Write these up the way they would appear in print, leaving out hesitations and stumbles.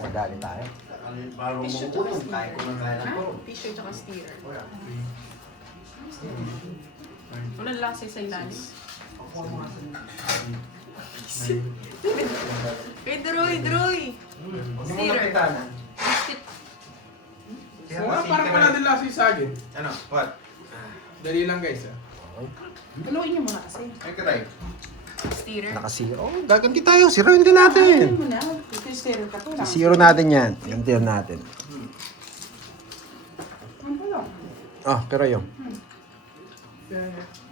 Madali tayo. Parang mong kaya ko na kaya na to. Fisher tsaka steerer. Walang lasa sa ilalim. Droy! Steerer. Biscuit. Parang wala din lasa yung saging. Ano? What? Dali lang guys Haluin niyo muna kasi. Ay, karay. Steerer. Nakasiro. Oh, gaganti tayo. Siroin din natin. Haluin mo na. Ito ka to lang. Zero natin yan. Gantihan natin. Ano pa lang? Ah, pero yung.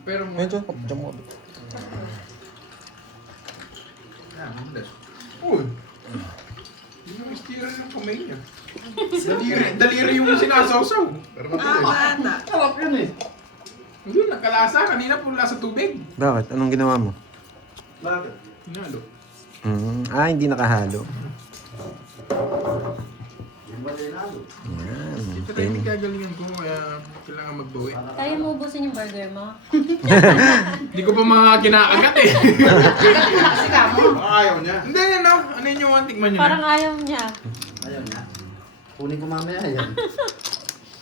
Pero mo. Medyo, dyan mo. Ah, mabilis. Uy! Yung steerer yung kamay niya. Daliri yung sinasawsaw. Pero mabilis. Bata. Sarap yun eh. Hindi, nagkalasa. Kanina po lasa tubig. Bakit? Anong ginawa mo? Bakit? Hinalo. Hindi nakahalo. Yung ba dinalo? Yan. Ito tayo yung gagalingan ko kaya kailangan magbawi. Kaya mo ubusin yung burger mo? Hindi ko pa mga kinakagat eh. Ikat mo na kasi ka mo. Baka ayaw niya. Hindi, ano? Ano yun yung tikman niya? Parang ayaw niya. Ayaw niya. Kunin ko mamaya yan.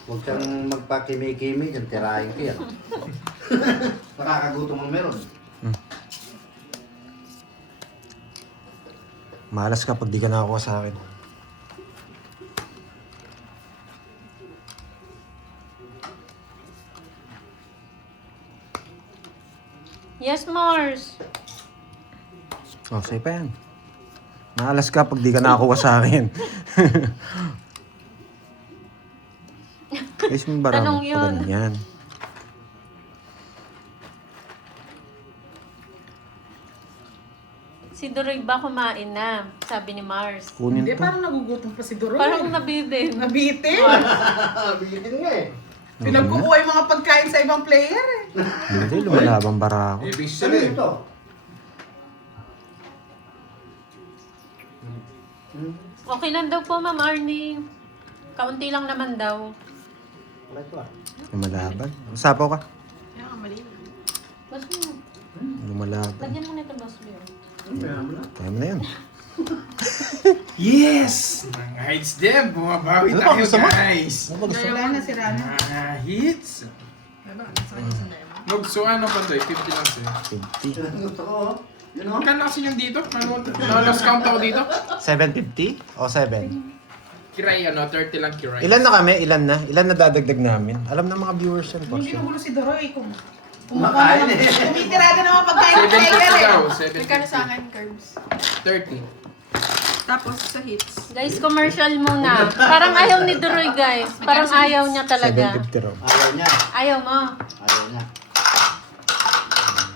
Huwag kang magpakimi-kimi dyan, tirahin ko yan. Nakakagutom ang meron. Malas ka pag di ka nakakuha sa akin. Yes, Mars. Oh, sa'yo pa yan. Malas ka pag di ka nakakuha sa akin. Guys, may bara mo. Tanong yun. Pag yan. Si Duroy ba kumain na? Sabi ni Mars. Kunin Hindi, to. parang nagugutom pa si Doroy. Parang nabitin. Nabitin. Bigitin nga eh. Pinagkukuha yung mga pagkain sa ibang player eh. Hindi, lumalabang bara ako. Eh, bis Saan siya eh. ito? Okay lang daw po, Ma'am Arnie. Kaunti lang naman daw. Wala ito ah. Lumalaban. Sapaw ka. Kaya nga mali. Bas mo. Lumalaban. Lagyan mo na ito, Bas mo. Kaya mo na. Kaya mo na yan. Yes! Mga hits din. Bumabawi Ano ba, tayo gusto mo? guys. Ano ba gusto? Wala na si Rana. Mga hits. Diba? Nasa kanya sa diamond. Magsuan ano pa to eh. 50 lang siya. 50. Yan ang gusto ko oh. Yun oh. Magkano kasi yung dito? Lost count ako dito. 750 o 7? Kiray ano, 30 lang kiray. Ilan na kami? Ilan na? Ilan na dadagdag namin? Alam ng mga viewers yan, boss. Hindi magulo si Doroy kung Kumakain eh. tumitira ka naman pagkain ng player 750 eh. daw. Magkano sa akin, Curbs? 30. Tapos sa hits. Guys, commercial muna. Parang ayaw ni Duroy, guys. Parang ayaw niya talaga. 750 raw. Ayaw niya. Ayaw mo. Ayaw niya.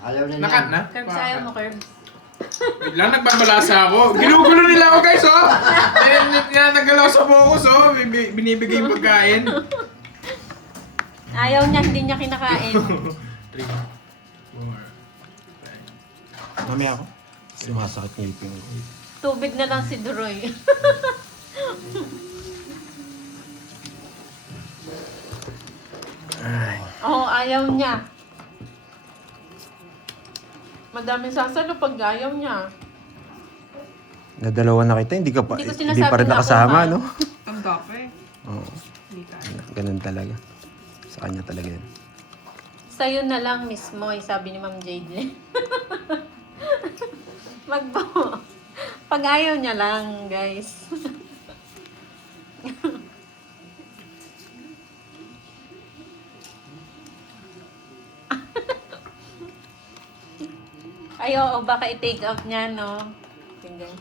Ayaw niya Nakat niya. na? Curbs, ayaw mo, Curbs. Biglang nagbabalasa ako. Ginugulo nila ako guys oh. Dahil tinatanggal ako sa focus oh. Binibigay yung pagkain. Ayaw niya, hindi niya kinakain. 3, 4, 5. Mamaya ako. Sumasakit ngipin ko. Tubig na lang si Duroy. Oo, ayaw niya. Madaming sasalo pag ayaw niya. Nadalawa na kita, hindi Hindi ko pa rin sinasabi na nakasama, ako, no? Tanda ko eh. Oo. Hindi ka. Ganun talaga. Sa kanya talaga yan. Sa'yo na lang mismo, sabi ni Ma'am Jade. Magbo. Pag ayaw niya lang, guys. Ay, oo, baka i-take out niya, no? Tingnan.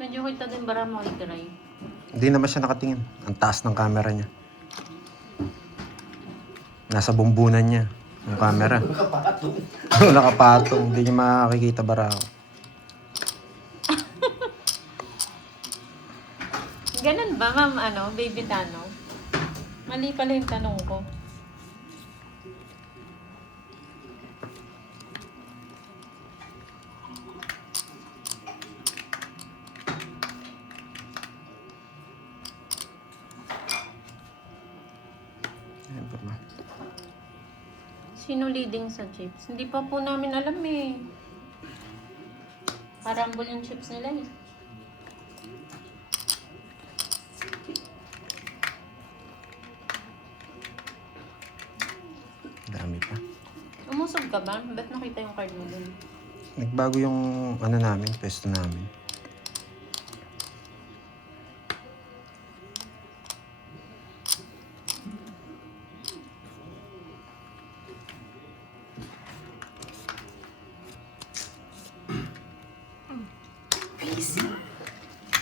Medyo kita din bara mo i-try. Hindi naman siya nakatingin. Ang taas ng camera niya. Nasa bumbunan niya. Yung camera. Nakapatong. Nakapatong. Hindi niya makikita bara ako. Ganun ba, ma'am, baby Tano? Mali pala yung tanong ko. Sino leading sa chips? Hindi pa po namin alam eh. Karambol yung chips nila eh. Dami pa. Umusog ka ba? Ba't nakita yung card mo dun? Nagbago yung ano namin, pwesto namin.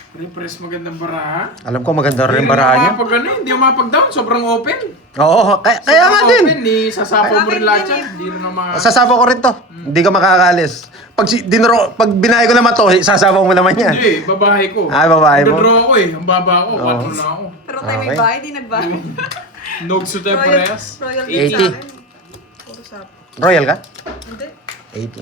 Refresh magandang baraha. Alam ko maganda rin barahan niya. Hindi ako mapag-down. Sobrang open. Oo, kaya nga din. Open, sasapaw mo rin lahat yan. Hindi rin na Sasabaw ko rin to. Hindi ka makakaalis. Pag binahay ko naman to, sasabaw mo naman yan. Hindi, babae ko. Ah, babae mo? Nagdraw ako eh. Ang baba ko, 4 na ako. Pero tayo may Okay. bahay, di nagbahay. Nogso tayo parehas. Royal 80. din sa akin. Puro sap. Royal ka? Hindi. 80.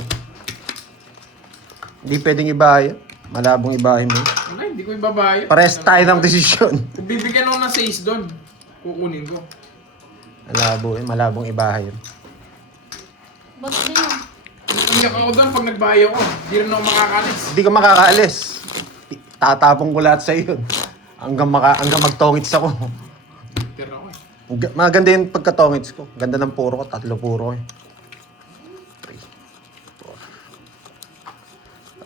Hindi pwedeng ibahay. Malabong ibahay mo. Wala, hindi ko ibabayo. Parehas tayo ng desisyon. Kung bibigyan ako ng 6 doon, kukunin ko. Malabong ibahay yun. Boss din ah. Umiyak ako doon pag nagbahay ako. Hindi rin ako makakalis. Hindi ka makakaalis. Tatapong ko lahat sa iyo. Hanggang magtongits ako. Pero ako eh. Maganda yung pagkatongits ko. Ganda ng puro ko. 3 puro eh.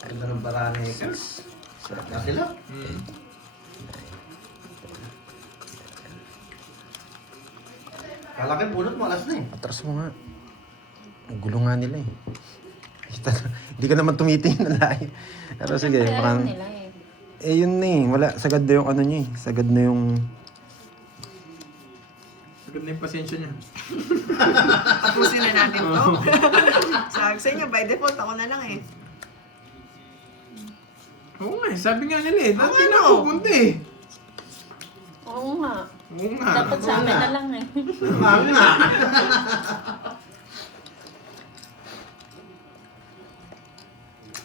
Ganda ng barahan ni Ekers. Sarap na sila. Kalaki bunot mo, alas na eh. Atras mo nga. Ang gulo nga nila eh. Hindi ka naman tumitingin na lahi. Pero sige. Siyempre, Parang, alam nila eh. yun na eh. Wala. Sagad na yung ano niya eh. Sagad na yung... Sagad na yung pasensya niya. Tapusin na natin to. Sabi sa inyo, by default, ako na lang eh. Oo nga eh, sabi nga nila eh. Dati Oo, na ano? ako punta eh. Oo nga. Oo nga. Dapat sa amin na lang eh. Mami na.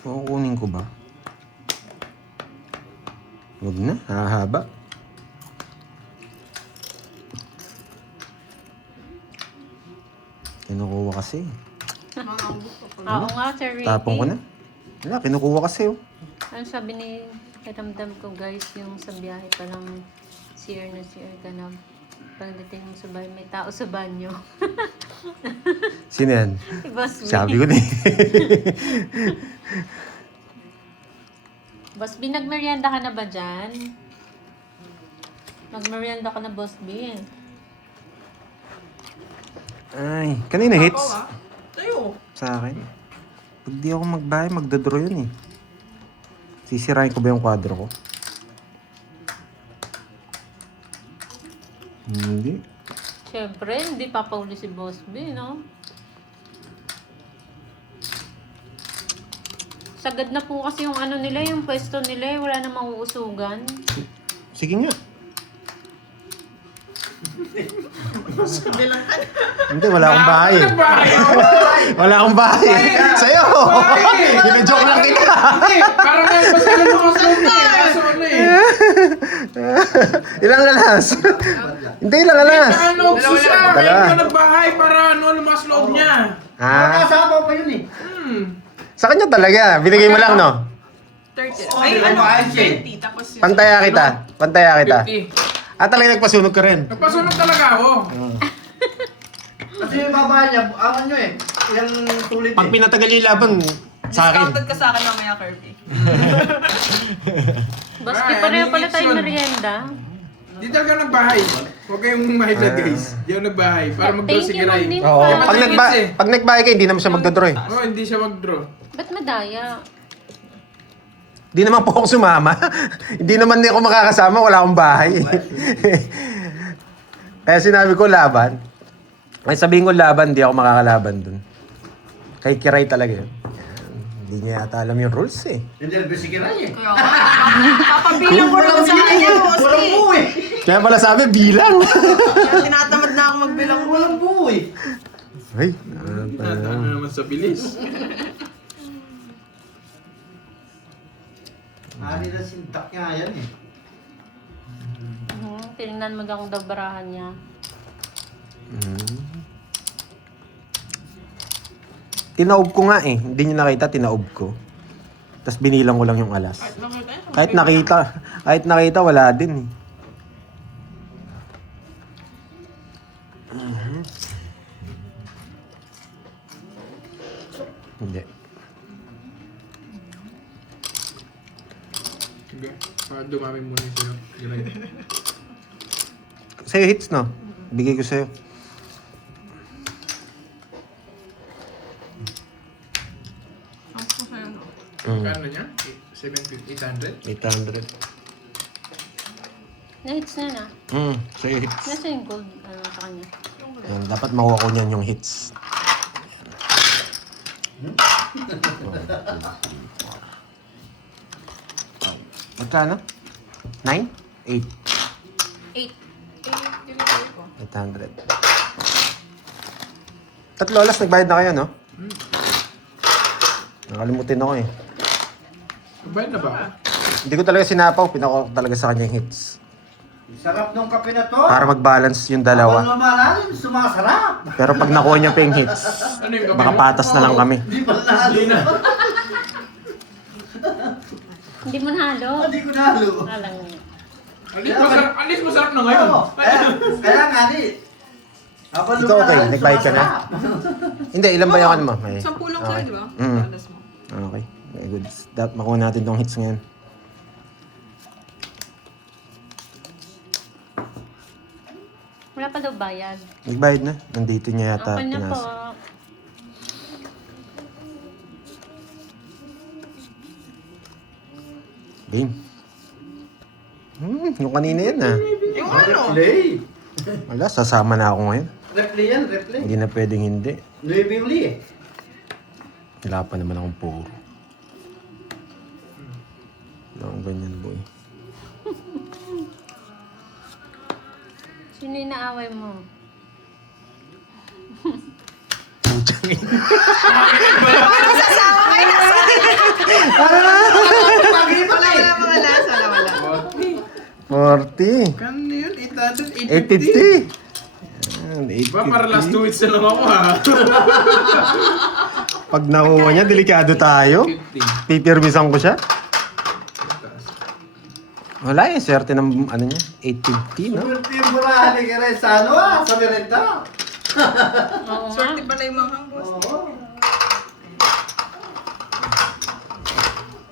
Kukunin ko ba? Huwag na. Hahaba. Kinukuha kasi. Mga ubok ko po. Oo nga, Sir Ricky. Tapong ko na. Wala, kinukuha kasi oh. Ano sabi ni Ramdam ko guys, yung sa biyahe pa lang CR na CR ka na. Pagdating mo sa bahay, may tao sa banyo. Sino yan? Si Boss B. Sabi ko na eh. Boss B, nagmerienda ka na ba dyan? Nagmerienda ka na, Boss B. Ay, kanina hits Ako ah. Tayo. sa akin. Pag di ako magbahay, magdodraw yun eh. Sisirain ko ba yung kwadro ko? Hindi. Siyempre, hindi papauli si Boss B, no? Sagad na po kasi yung ano nila, yung pwesto nila, eh, wala na mauusugan. Sige nga. Bilang ka. Hindi, wala akong bahay eh. Nagbahay ako. Wala akong bahay eh. Sa'yo! Gina-joke lang kita. Hindi, parang may pasala mo kasi ako eh. Kaso ano eh. Ilang lalas? Hindi, ilang lalas. Saka nogso siya. Dalawa. Kaya ka nagbahay para ano, lumas loob niya. Ah, Nakasabaw pa yun eh. sa kanya talaga. Binigay mo lang, no? 30. Oo, Ay, bilang ano, bahay siya eh. 20. Tapos yun. Pantaya kita. Pantaya kita. 50. Ah, talaga nagpasunog ka rin. Nagpasunog talaga ako. Kasi yung babae niya, awan nyo eh. Yung tulit Pag eh. pinatagal yung laban, sa akin. Discounted ka sa akin mamaya, Kirby. Boss B, Ay, pareho ano pala yung tayong yun? merienda. Di talaga nagbahay. Huwag kayong mahidad guys. Di ako nagbahay. Para mag-draw Thank si you, Kiray. Ma'am Nim. Oo. Salamat. Pag nagbahay ka, hindi naman siya magdodraw eh. Oo, hindi siya mag-draw. Ba't madaya? Hindi naman po ako sumama. Hindi naman ako makakasama, wala akong bahay. Kaya sinabi ko laban. Ay sabihin ko laban, hindi ako makakalaban dun. Kay Kiray talaga yun. Hindi niya yata alam yung rules eh. Hindi na si Kiray eh. Kaya papabilang ko lang sa kanya, boss. Walang buo eh. Kaya pala sabi, bilang. Kaya tinatamad na ako magbilang mo. Walang buo eh. Ay, Ano naman sa bilis. Hari na sintak nga yan eh. Tinignan mo daw kung daw barahan niya. Tinaob ko nga eh. Hindi nyo nakita, tinaob ko. Tapos binilang ko lang yung alas. Kahit nakita, wala din eh. Hindi. Sige. Dumami muna yung sa'yo. Giray. Sa'yo hits, no? Bigay ko sa'yo. Kano niya? 800? 800. Na-hits na na. Sa'yo hits. Nasa yung gold sa kanya. Yan, dapat makuha ko niyan yung hits. Magkano? 9? 8. 8. 800. Tatlo alas, nagbayad na kayo, no? Nakalimutin ako eh. Bayad na ba? Hindi ko talaga sinapaw, pinako talaga sa kanya yung hits. Sarap nung kape na to. Para mag-balance yung Habang dalawa. lumalalim, sumasarap. Pero pag nakuha niya pa yung hits, Ano yung kape baka mo? patas na lang kami. Di ba nalo? Hindi mo nahalo. Hindi ko nalo. Alam niyo. At least masarap na ngayon. Oo, kaya nga di. Habang Ikaw okay, lumalalim, nagbayad ka na? sumasarap. Hindi, ilan ba yung mo? May... 10 lang sa'yo, di ba? Mm. Alas mo. Okay, very good. Dapat makuha natin tong hits ngayon. Wala pa daw bayad. Nagbayad na. Nandito niya yata Ako na po. pinasa. Game. Yung kanina yan ah. Yung ano? Replay. Wala, sasama na ako ngayon. Replay yan, replay. Hindi na pwedeng hindi. Nueve uli eh. Wala pa naman akong puro. Wala akong ganyan, boy. Sino yung naaway mo? Sasama kayo na sa Wala na mga lasa na wala. 40. Kano yun? 800? 850. Yan, Ba, para last 2 weeks na lang ako ha. Pag nakuha niya, delikado tayo. 50. Pipirmisan ko siya. Wala eh, swerte ng ano niya, 850, no? Swerte yung burahali ka rin sa ano ah, sa merenda. Oo nga. Swerte pala yung mga boss. Oo.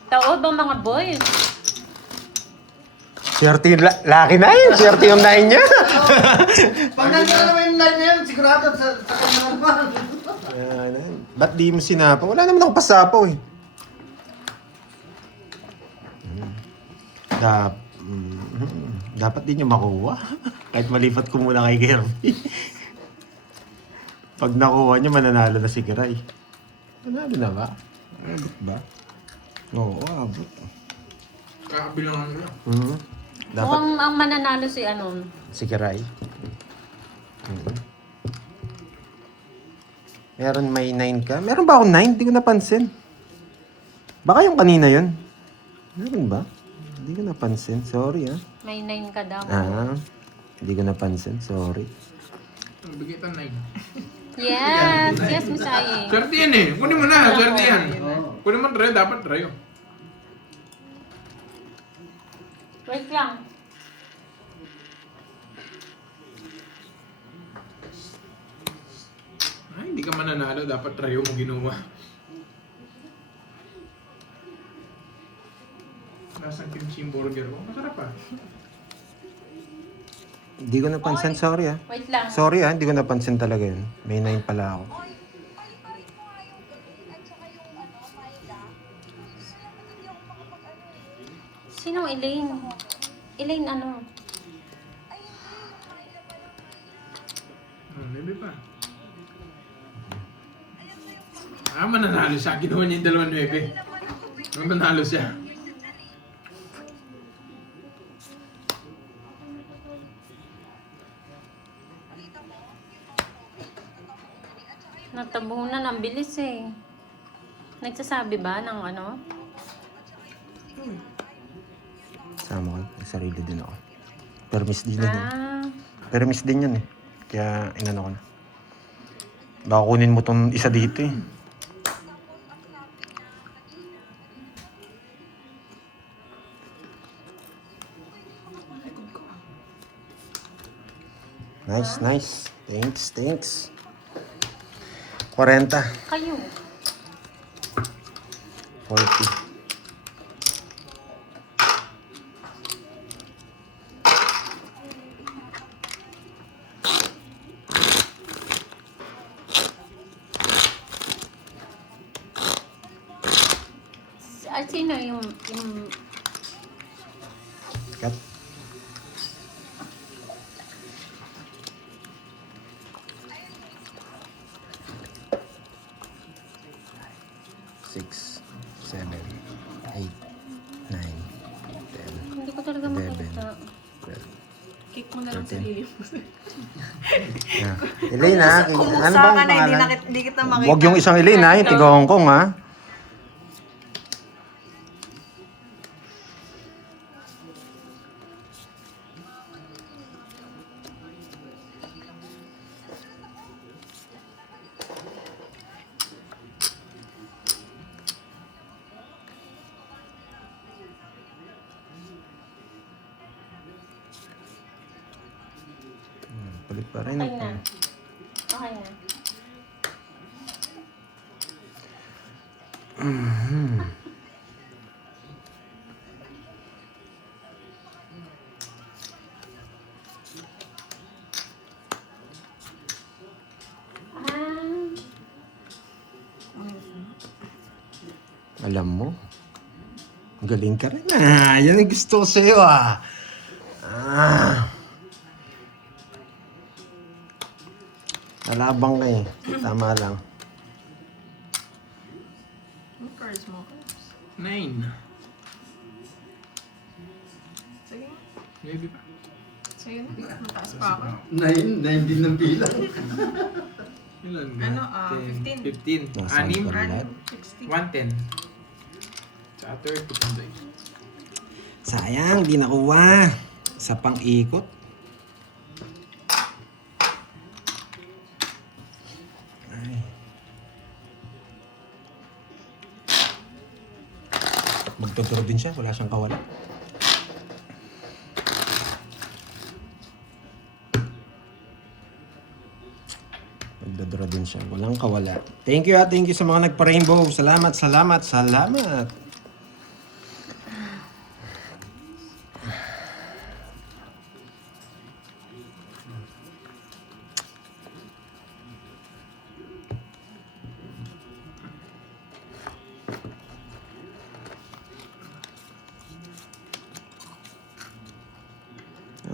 Tao bang mga boys? Swerte yung laki na yun, swerte yung 9 niya. Pag nandiyan naman yung line na yan, sigurado sa kanya naman. Ba't di mo sinapaw? Wala naman ako pasapaw eh. Dapat din niya makuha. Kahit malipat ko muna kay Kirby. Pag nakuha niya, mananalo na si Kiray. Manalo na ba? Abot ba? Oo, abot. Kakabilangan mo lang. Dapat Mukhang ang mananalo si ano. si Kiray. Meron may 9 ka? Meron ba ako 9? Hindi ko napansin. Baka yung kanina yun. Meron ba? Hindi ko napansin. Sorry ah. May 9 ka daw. Hindi ko napansin. Sorry. Bigay ka 9. Yes! Yes, Miss Aye. Swerte yan eh. Kunin mo na. Swerte yan. Kunin mo Reo. Dapat Reo. Wait lang. Ay, hindi ka mananalo. Dapat Reo mo ginawa. Lasang kimchi yung burger ko. Masarap ah. Hindi ko napansin. Sorry ah. Wait lang. Sorry ah. Hindi ko napansin talaga yun. May 9 pala ako. Sinong Elaine? Elaine ano? Maybe pa. Mananalo siya. Ginawa niya yung 2-9. Mananalo siya. Natabunan, ang bilis eh. Nagsasabi ba ng ano? Sama ko. May sarili din ako. Permis din yun. Ah, Permis din yun eh. Kaya inano ko na. Baka kunin mo tong isa dito eh. Nice, nice. Thanks. 40. Kayo. 40. Sino yung Cut. Six, 7, 8, 9, 10, hindi ko talaga 11. makita. 12. Kick mo na lang 13. sarili mo. Elena, ano Kumusta bang ka na, pangalan? hindi kita makita. Huwag yung isang Elena, yung tiga Hong Kong, ha? Palit pa rin. Okay na. Okay na. Alam mo, galing ka rin. Yan ang gusto ko sa'yo, Nalabang ka eh. Tama lang. Yung cards mo. 9. Sige, Maybe pa. sa'yo na. Mataas pa ako. 9 din ng bilang. Ilan ba? Ano, 10, 15. Nasaan 6. ka lahat? 60. 110. Tsaka 30 panday. Sayang, di nakuha. Sa pang-ikot. Ay. Magtuturo din siya, wala siyang kawala. Magdodoro din siya, walang kawala. Thank you sa mga nagpa-rainbow. Salamat.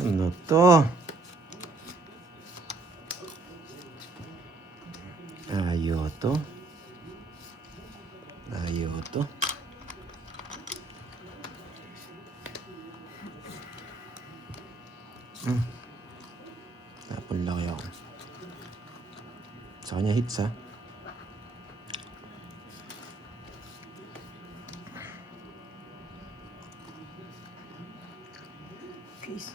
Ano to? Ayoto. Tapon laki ako. Sa kanya hits, ha? Peace.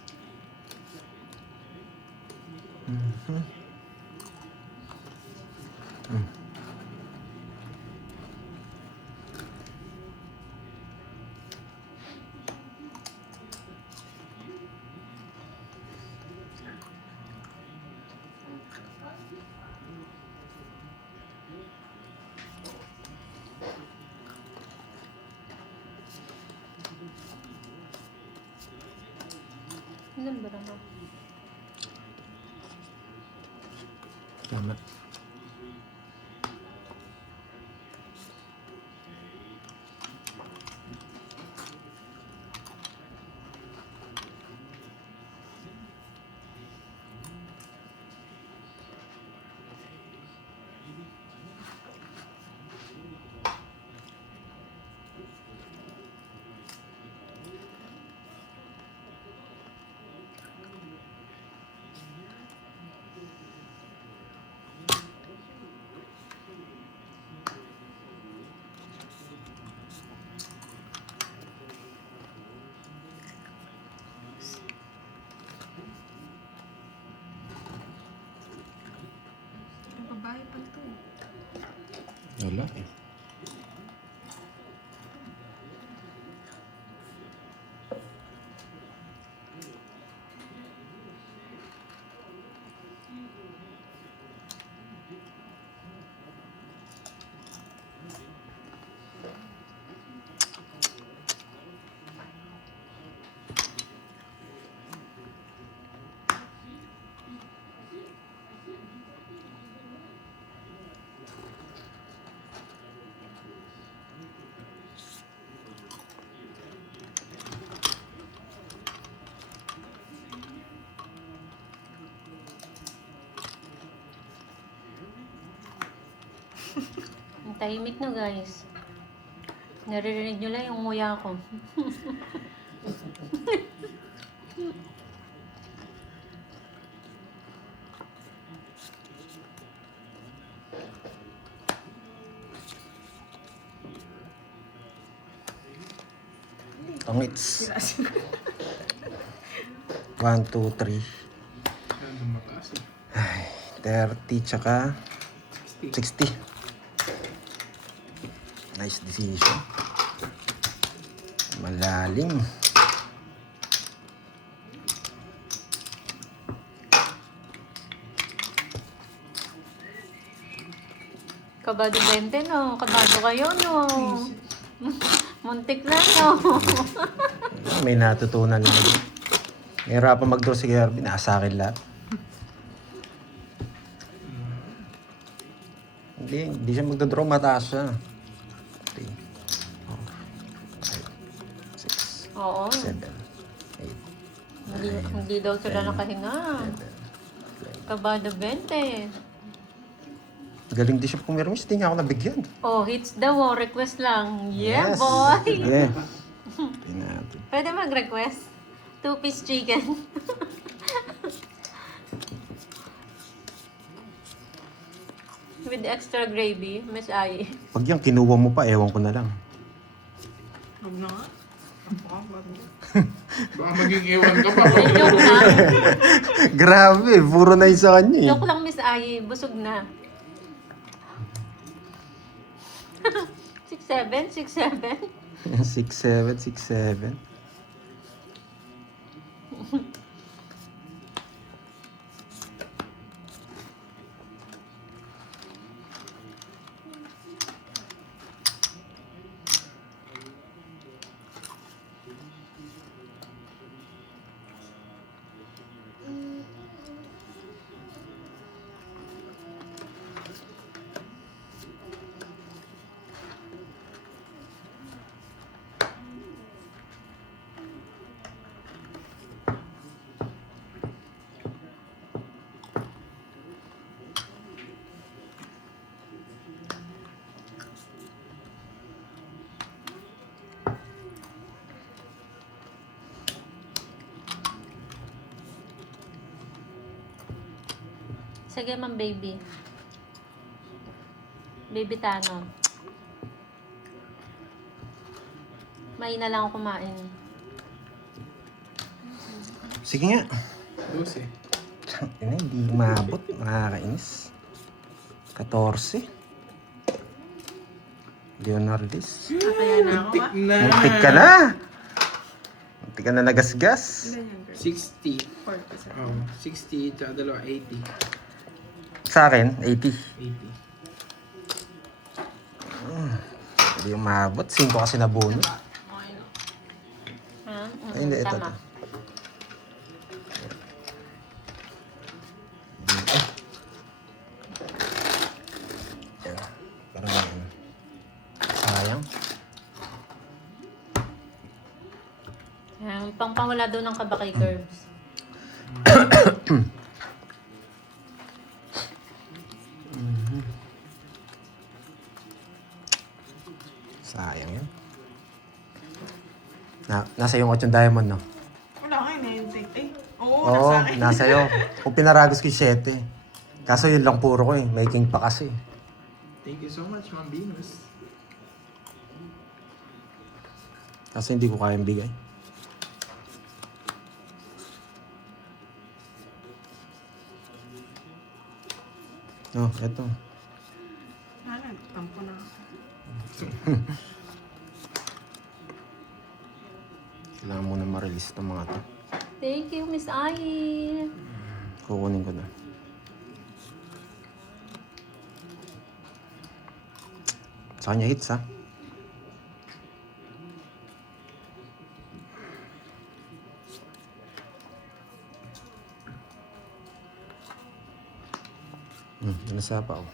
Ilan ba naman? Tama. Ang babae pa ito. Wala eh. Ang tahimik na guys. Naririnig nyo lang yung nguya ko. Tongits. Sirasin ko. 1, 2, 3. Ano mataas eh. 30 tsaka 60. 60. Nice decision. Malalim. Kabado 20 no. Kabado kayo no. Muntik na no. May natutunan naman. Nahirapan mag-draw si Kirby. Nasa akin lahat. Hindi siya magdodraw. Mataas siya. 3, 4, 5, 6, Oo. 7, 8, Hindi daw sila nakahinga. Kabado 20. Galing di siya pumirmis. Hindi niya ako nabigyan. Oh, hits daw. Oh. Request lang. Yeah, Yes. boy. Sige. Tingnan natin. Pwede mag-request. 2-piece chicken. With extra gravy, Miss Ai. Pag yan kinuha mo pa, ewan ko na lang. Huwag na nga. Baka maging ewan ka pa. Joke lang. Grabe, puro na yun sa kanya eh. Joke lang, Miss Ai. Busog na. 6'7", 6'7". 6'7", 6'7". Sige, ma'am, baby. Baby Tano. Mahina lang ako kumain. Sige nga. 12. Hindi maabot. Nakakainis. 14. Leonardis. Kaya na ako Tik ah. na. Muntik ka na. Muntik ka na nagasgas. Ilan yan, girl? 60. 4%. Oh, 60 tsaka dalawa 80. Sa akin, 80. 80. Hindi yung maabot. 5 kasi na bonus. Okay na. Ha? Ay, hindi. Ito. Tama. Yan. Parang yan. Sayang. Yan, pangpawala daw ng kaba kay Curbs. Sayang yun. Nasa yung 8 diamond, no? Wala ka, inahintay. Eh, oo, Oo, nasa akin. nasa iyo. Kung pinaragos ko yung 7. Kaso yun lang puro ko eh. May king pa kasi. Thank you so much, Ma'am Venus. Kasi hindi ko kayang bigay. Oh, eto. Wala, tampo na ako. Kailangan muna ma-release ng mga to. Thank you, Miss Ai. Kukunin ko na. Sa kanya hits, ha? Nasa pa ako.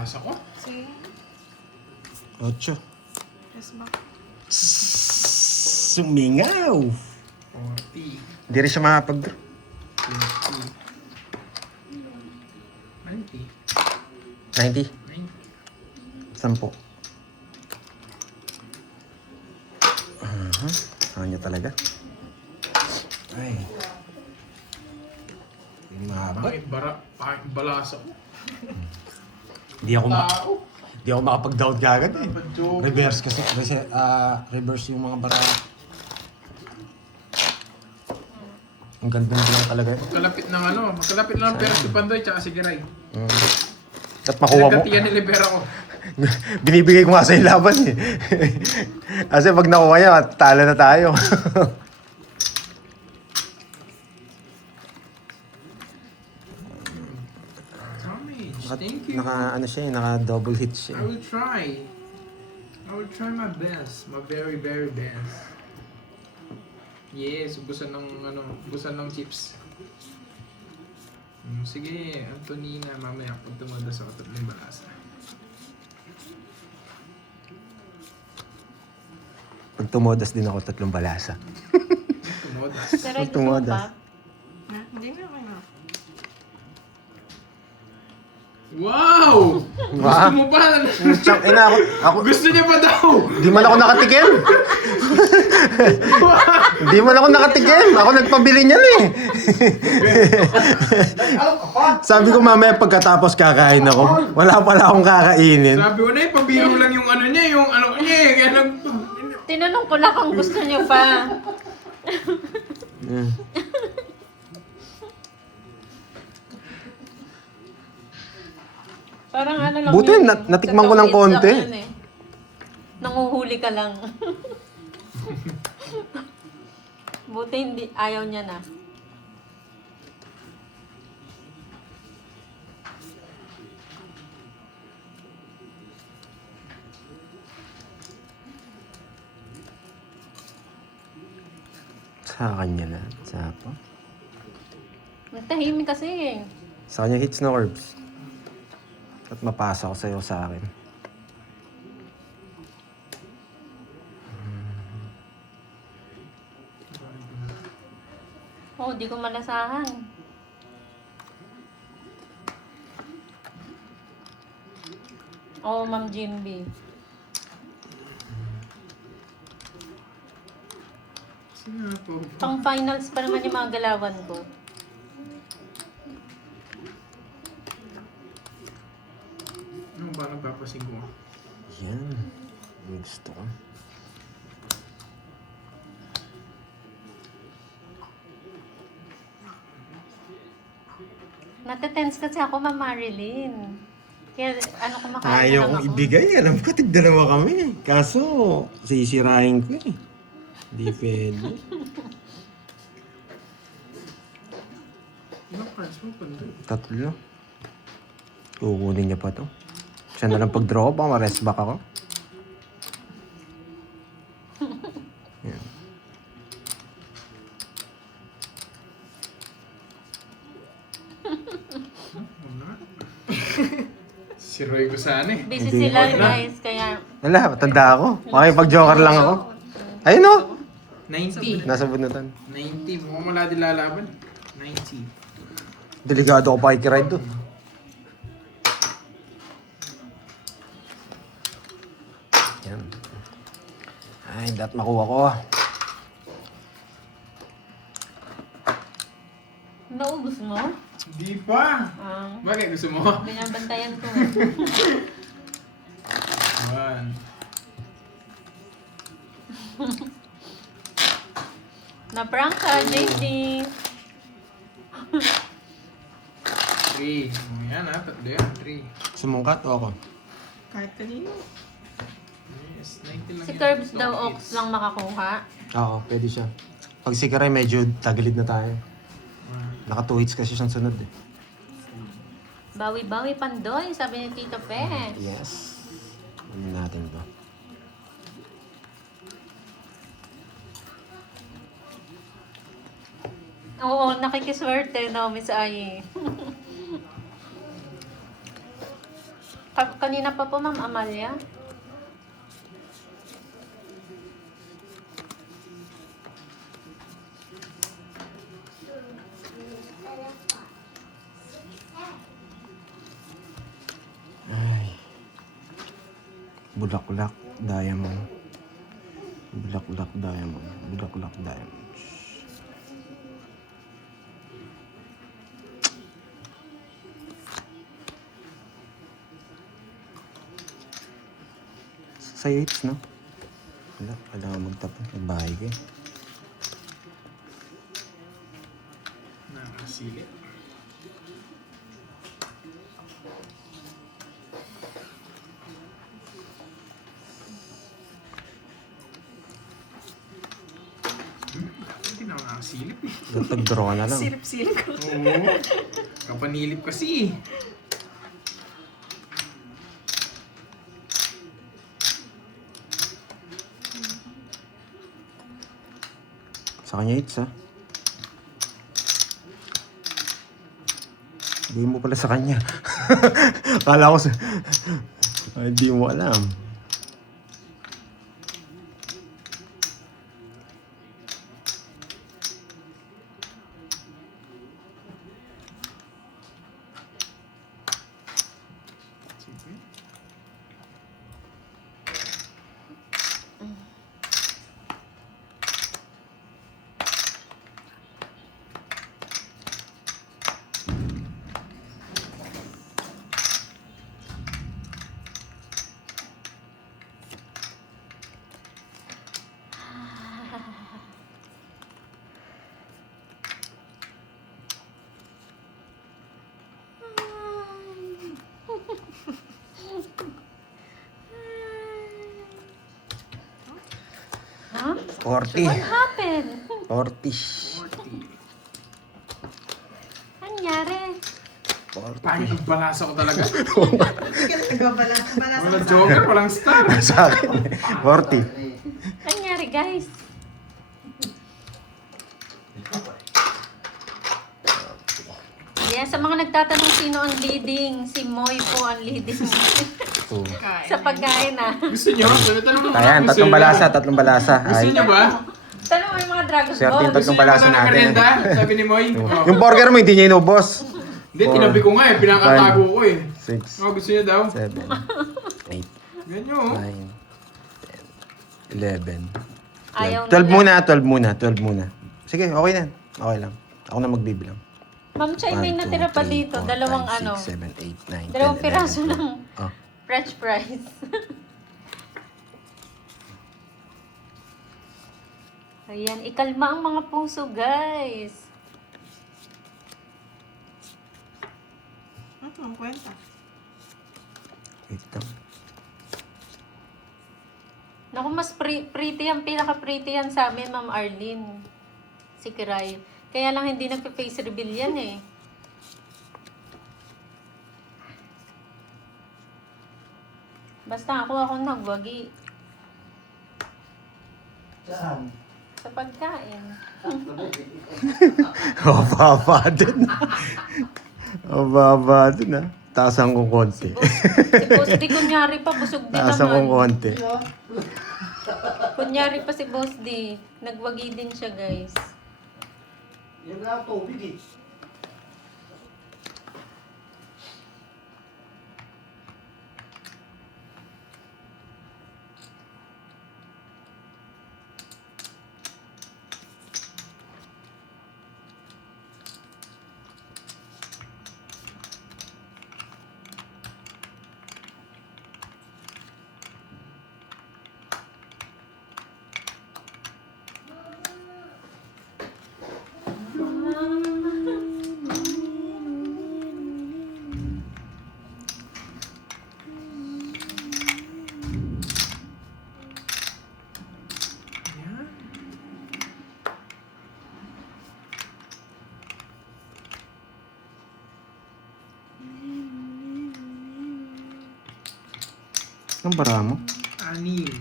balasa ko. Sige. 8. Press back. Sumingaw! 40. Hindi rin siya makapag-draw. 20. 90. 10. Kanya talaga. Ay. Hindi mahaba. Bakit balasa ko? Hindi ako Tao. Hindi ako makapag-down kagad eh. Joke. Reverse kasi. Reverse yung mga bara. Ang ganda lang talaga yun. Magkalapit lang ng pera si Pandoy tsaka si Giray. At makuha mo. Nagkatiyan ni Libera ko. Binibigay ko nga sa laban eh. Kasi pag nakuha niya, talo na tayo. Damage. Thank you. Naka double hit siya. I will try. I will try my best. My very, very best. Yes, ubusan ng chips. Sige, Antonina, mamaya pag tumada sa katot ng balasa. Pag tumodas din ako 3 balasa. Tumodas. Pero gusto mo Tumodas. pa? Ha? Hindi nga ako na. Wow! Gusto mo ba? Tsang ina ako. Gusto niya pa daw! Di man ako nakatikim. Di man ako nakatikim. Ako nagpabili niyan eh. Sabi ko mamaya pagkatapos kakain ako. Wala pala akong kakainin. Sabi ko na pabiro lang yung ano niya, yung ano niya eh. Kaya Tinanong ko lang kung gusto niyo pa. Parang ano lang Buti, yun natikman ko Sa ng toilets konti. lang yun eh. Nanguhuli ka lang. Buti hindi, ayaw niya na. Sa kanya na. Sa pa. Nagtahimik kasi eh. Sa kanya hits na orbs. At mapasa ko sa'yo sa akin. Oh, di ko malasahan. Oh, Ma'am Jimby. Sino po? Pang finals pa naman yung mga galawan ko. Ano ba nagpapasing ko? Yan. Yung gusto ko. Natetense kasi ako, Ma'am Marilyn. Kaya ano kumakain na Ayaw lang kong ako. ibigay. Alam ko, tig-2 kami. Kaso, sisirahin ko eh. Hindi pwede. Ano cards mo, Pandoy? 3. Kukunin niya pa to. Siya na lang pag-draw ko, baka ma-rest back ako. Yan. Si Roy Gusane. Busy Hindi. sila guys, kaya Wala, matanda ako. Makipag-joker lang ako. Ayun o! 90. Nasa bunutan. 90. Mukhang wala din lalaban. 90. Delikado ko pa i-ride doon. Yan. Ay, dapat makuha ko. naubos mo. Di pa. Bakit gusto mo? Binabantayan ko. One. Na-prank ka, JD. 3. Yan ha, tatlo yan. 3. Sumungkat o ako? Kahit kanino. Yes, 90 lang Si yan. Curbs daw Don't Ox hits. lang makakuha. Oo, pwede siya. Pag si Karay, medyo tagilid na tayo. Naka 2 hits kasi siyang sunod eh. Bawi-bawi Pandoy, sabi ni Tito Pe. Yes. Ano natin to? Oo, nakikiswerte no, Miss Ayi. Kanina pa po, Ma'am Amalia. Ay. Bulaklak diamond. Bulaklak diamond. Bulaklak diamond. Sa'yo it's, no? Wala, kailangan magtapon. Nagbahay ka eh. Nakasili. Hindi na ako nakasilip eh. Tag-draw ka na lang. Silip-silip ko. Oo. Kapanilip kasi. Sa kanya it's, ha? Hindi mo pala sa kanya. Kala ko sa... Ay, hindi mo alam. Sige. Huh? 40. What happened? 40. Anyari? 40. Paano nagbalasa ko talaga? Hindi ka nagbabalasa Walang joker, walang star. Sa akin. 40. Anyari, guys? Yeah, sa mga nagtatanong sino ang leading, si Moy po ang leading Oh. sa pagkain ah. Gusto nyo? Tanong mo. Ayan, tatlong balasa, tatlong balasa. Gusto Ay. nyo ba? Tanong mo yung mga Dragon Swerte yung Ball. tatlong Gusto nyo balasa ba ng natin. merienda? Sabi ni Moy. Oh. Yung burger mo, hindi niya inubos. Hindi, tinabi ko nga eh. Pinakatago ko eh. 6, Oh, gusto nyo daw? 7, 8, Ganyan nyo. oh. 9, 10, 11. Ayaw 12 nila. muna, 12 muna. Sige, okay na. Okay lang. Ako na magbibilang. Ma'am Chay, may 1, 2, natira pa 3, dito. 4, Dalawang 5, ano. 6, 7, 8, 9, 10, Dalawang 11, piraso 12. ng Oh. French fries. Ayan, ikalma ang mga puso, guys. Ang kwenta. Wait lang. Naku, mas pretty yan, pinaka-pretty yan sa amin, Ma'am Arlene. Si Kiray. Kaya lang hindi nagpa-face reveal yan eh. Basta ako nagwagi Saan? sa pagkain. Mababa dun. Mababa dun, ha. Taasan ko konti. Si Boss D, kunyari pa, busog din Taasan ko naman. konti. Kunyari pa si Boss D, nagwagi din siya, guys. Yung lang tubig eh. Ayan. Ang bara mo? 6.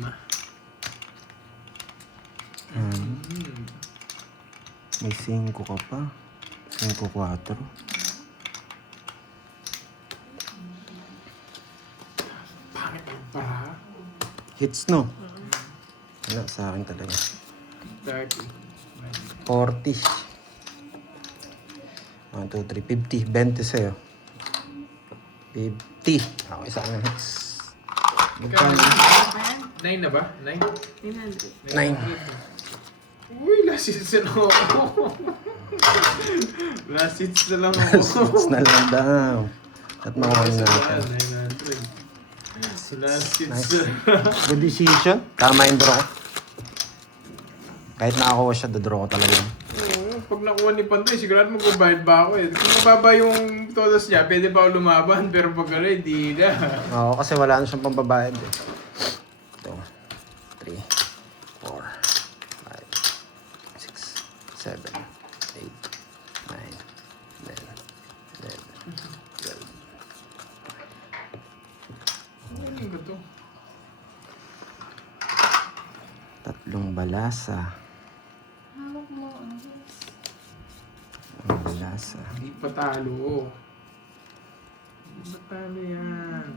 May 5 ka pa. 5, 4. Hits, no? Wala, sa akin talaga. 30. 40. 1, 2, 3, 50. 20 sa'yo. 50. Okay, sa akin hits. Magkano? Ano yan? 9 na ba? 9? 900. 9. Uy, last hits na lang ako. Last hits na lang ako. Hits na lang daw. At makuha natin. 900. Last hits Nice. na. Good decision. Tama yung draw ko. Kahit nakakuha siya, dodraw ko talaga. Oo, pag nakuha ni Pantoy, sigurado magbabayad ba ako eh. Kung mababa yung todos niya, pwede pa ako lumaban. Pero pag ano, hindi na. Oo, kasi wala na siyang pambabayad eh. Ito. 3, 4, 5, 6, 7, 8, 9, 10, 11, 12. Ano ba to? Tatlong balasa. Hawak mo ang Ang balasa. Hindi pa talo. Hindi pa talo yan.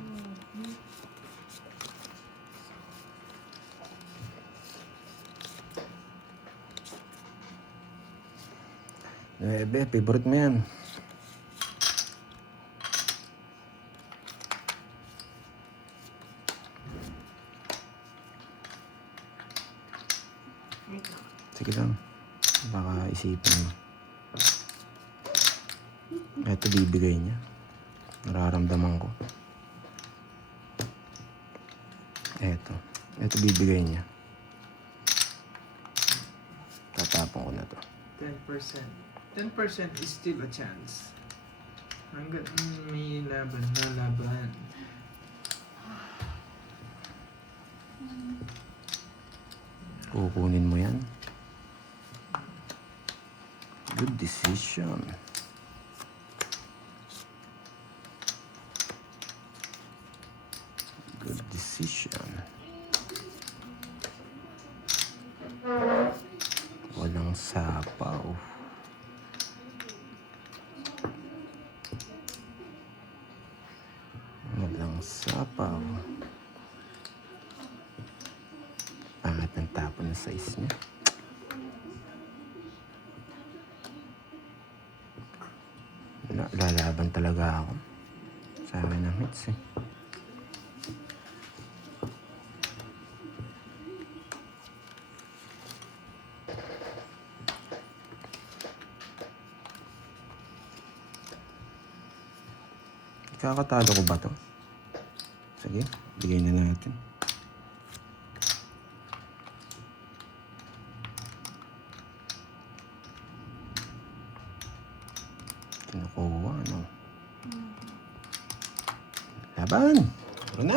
Nuebe, favorite mo yan. Sige lang. Baka isipin mo. Ito bibigay niya. Nararamdaman ko. Ito bibigay niya. Tatapon ko na to. 10%. 10% is still a chance. Hanggat may laban na laban. Kukunin mo yan. Good decision. Good decision. Walang sapaw. Walang sapaw. Pangat ng tapon ng size niya. Lalaban talaga ako. Sa akin ng hits eh. Kakatalo ko ba to? Sige, bigay na natin. Kinukuha, ano? Laban! Tara na!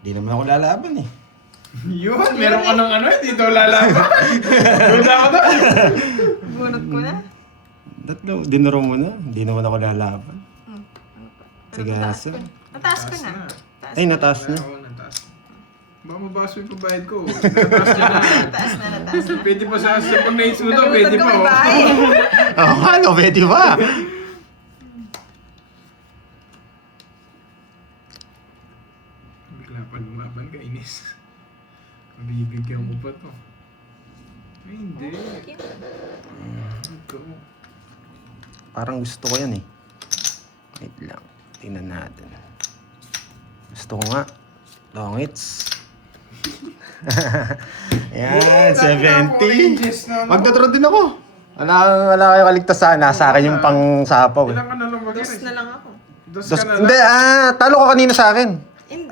Di naman ako lalaban eh. Yun! Meron ka ng ano, hindi daw lalaban. Wala ako na. Bunot ko na. Tatlo, dinuro mo na. Hindi naman ako lalaban. Sige, asa. Nataas ko na. Taas Ay, nataas na. Oo, nataas. Baka mabaso yung pabayad ko. Nataas niya na. Nataas na, nataas na. Pwede pa sa pag naits mo to, pwede Nagulat pa. ko may Oh. bahay. Oo, ano, pwede ba? Bigla pa lumaban ka, Ines. Mabibigyan ko pa to. Ay, hindi. Ito. Parang gusto ko yan eh. Wait lang. Tingnan natin. Gusto ko nga. Long hits. Yan, 70. Magdodro din ako. Wala kayo kaligtasan. Nasa akin yung pang sapaw eh. Ilan ka na lang ba? Dos na lang ako. Dos ka na Hindi, lang. talo ko kanina sa akin.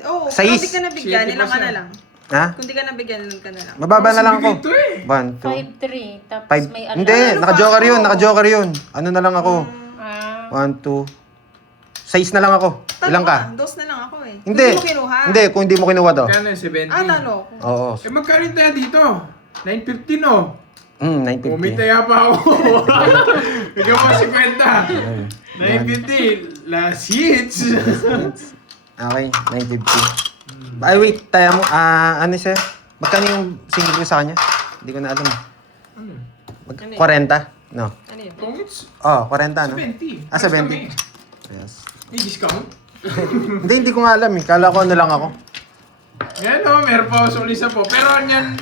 Oh, kung Sais. di ka nabigyan, Siete ilan ka pa na siya. lang. Ha? Kung di ka nabigyan, ilan ka na lang. Mababa na lang ako. Ito eh. 1, 2, 5-3. Tapos 5. may ano. Hindi, Ano naka-joker pa yun. ako? Naka-joker yun. Ano na lang ako? Ah, 1, 2. 6 na lang ako. Ilang ka? Dos na lang ako eh. Hindi. Kung di mo kinuha. Hindi, kung hindi mo kinuha to. Kano 70? Talo ako. Oo. Eh, magkano tayo dito? 9.50 no? 950. Umitaya pa ako. Ikaw mo 50. 9.50. Last hits. Okay, 950. Ay, wait. Taya mo. Ano sir? Magkano yung single ko sa kanya? Hindi ko na alam. Ano? 40? No. Ano yun? Kung it's Oh, 40, no? 70. Ah, 70. Kami. Yes. May discount? Hindi ko nga alam eh. Kala ko ano lang ako. Yan o, meron pa ako sa ulisa po. Pero yan,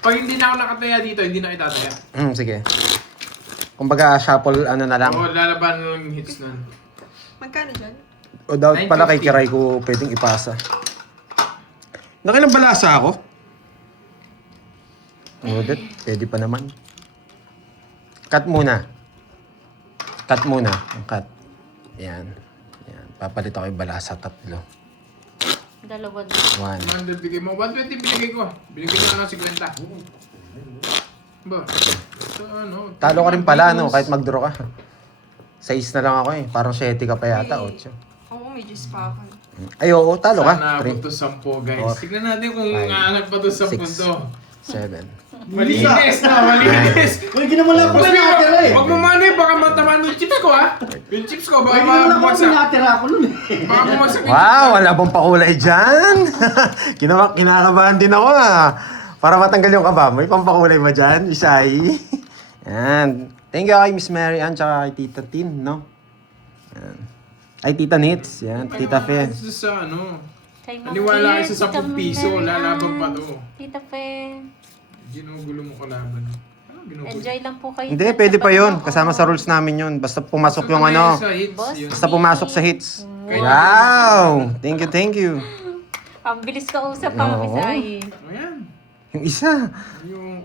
pag hindi na ako nakataya dito, hindi na itataya. Sige. Kumbaga, shuffle ano na lang. Oo, lalaban lang yung hits nun. Magkano dyan? O daw pala kay 950. Kiray ko pwedeng ipasa. Nakilang balasa ako? Ulit, pwede pa naman. Cut muna. Cut muna. Cut. Yan. Yan. Papalit ako yung balasa, 3. Dalawa din. 1. 100 bigay mo. 120 binigay ko. Binigay ko na ng 50. Ba? So, Talo ka rin pala, no? Kahit mag-draw ka. 6 na lang ako eh. Parang 7 ka pa yata, 8. Oo, may juice pa ako. Ay, oo, talo ka. Sana 3, abot to 10 guys. Four. Tignan natin kung Five. aangat pa to 10 Six. to. 7. Malinis na, malinis. Uy, ginamula ko Boss, na natira eh. Huwag mo manoy, baka matamaan yung chips ko ha. Yung chips ko, baka Uy, ginamula ko bumagsak. natira ako nun eh. Baka bumagsak yung Wow, wala bang pakulay dyan? Kinakabahan din ako Para matanggal yung kaba. May pampakulay ba dyan, Isai? Yan. Thank you kay Miss Mary Ann tsaka kay Tita Tin, no? Yan. Ay, Tita Nits. Yan, Tita Fe. Ito sa Kay Ma'am Naniwala Claire, kayo sa Tita 10 piso, Mary lalabang pa Ann, to. Tita Fe. Ginugulo mo kalaban. Ano ginugulo? Enjoy lang po kayo. Hindi, dyan pwede sa pa yun. panonood. Kasama sa rules namin yun. Basta pumasok yung Sa hits, Boss. yun. Basta pumasok sa hits. Kaya- Wow! Thank you, thank you. Ang bilis ka usap pa, Oo. Misay. Ayan. Yung isa. Yung,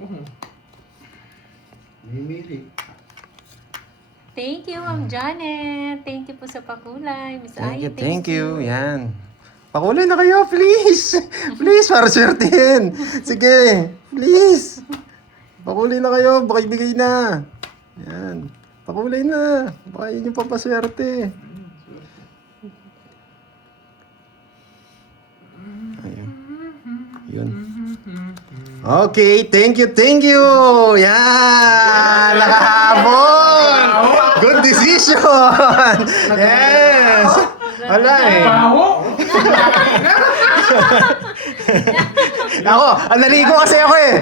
Mimili. Thank you, Ma'am Janet. Thank you po sa pakulay. Miss Ayi, Thank you. Yan. Pakulay na kayo, please. Please, para swertihin. Sige, please. Pakulay na kayo, baka ibigay na. Yan. Pakulay na. Baka yun yung papaswerte. Ayun. Yun. Okay, thank you, thank you. Yan, nakahabol. Good decision. Yes. Wala eh. baho! Ako, naligo kasi ako eh.